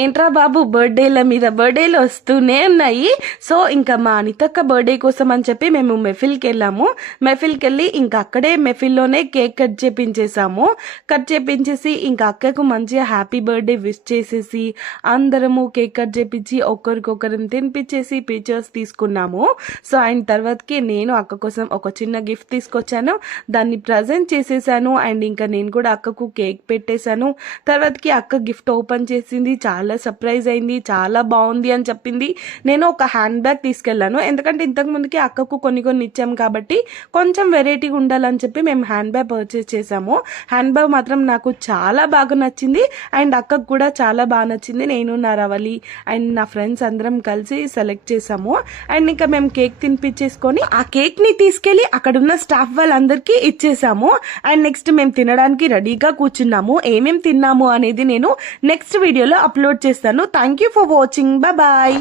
ఏంట్రా బాబు బర్త్డేల మీద బర్త్డేలు వస్తూనే ఉన్నాయి. సో ఇంకా మా అనితక్క బర్త్డే కోసం అని చెప్పి మేము మెఫిల్కి వెళ్ళాము. మెఫిల్కి వెళ్ళి ఇంకా అక్కడే మెఫిల్లోనే కేక్ కట్ చేపించేసాము. కట్ చేపించేసి ఇంకా అక్కకు మంచిగా హ్యాపీ బర్త్డే విష్ చేసేసి అందరము కేక్ కట్ చేపించి ఒకరికొకరం తినిపించేసి పిక్చర్స్ తీసుకున్నాము. సో అయిన తర్వాతకి నేను అక్క కోసం ఒక చిన్న గిఫ్ట్ తీసుకొచ్చాను, దాన్ని ప్రజెంట్ చేసేసాను. అండ్ ఇంకా నేను కూడా అక్కకు కేక్ పెట్టేశాను. తర్వాతకి అక్క గిఫ్ట్ ఓపెన్ చేసింది, చాలా సర్ప్రైజ్ అయింది, చాలా బాగుంది అని చెప్పింది. నేను ఒక హ్యాండ్ బ్యాగ్ తీసుకెళ్లాను, ఎందుకంటే ఇంతకు ముందుకి అక్కకు కొన్ని ఇచ్చాము కాబట్టి కొంచెం వెరైటీగా ఉండాలని చెప్పి మేము హ్యాండ్ బ్యాగ్ పర్చేస్ చేసాము. హ్యాండ్ బ్యాగ్ మాత్రం నాకు చాలా బాగా నచ్చింది అండ్ అక్కకు కూడా చాలా బాగా నచ్చింది. నేను నా రవలి అండ్ నా ఫ్రెండ్స్ అందరం కలిసి సెలెక్ట్ చేసాము. అండ్ ఇంకా మేము కేక్ తినిపించేసుకొని ఆ కేక్ ని తీసుకెళ్లి అక్కడున్న స్టాఫ్ వాళ్ళందరికీ ఇచ్చేసాము. అండ్ నెక్స్ట్ మేము తినడానికి రెడీగా కూర్చున్నాము. ఏమేం తిన్నాము అనేది నేను నెక్స్ట్ వీడియోలో అప్లోడ్ చేస్తాను. Thank you for watching. Bye.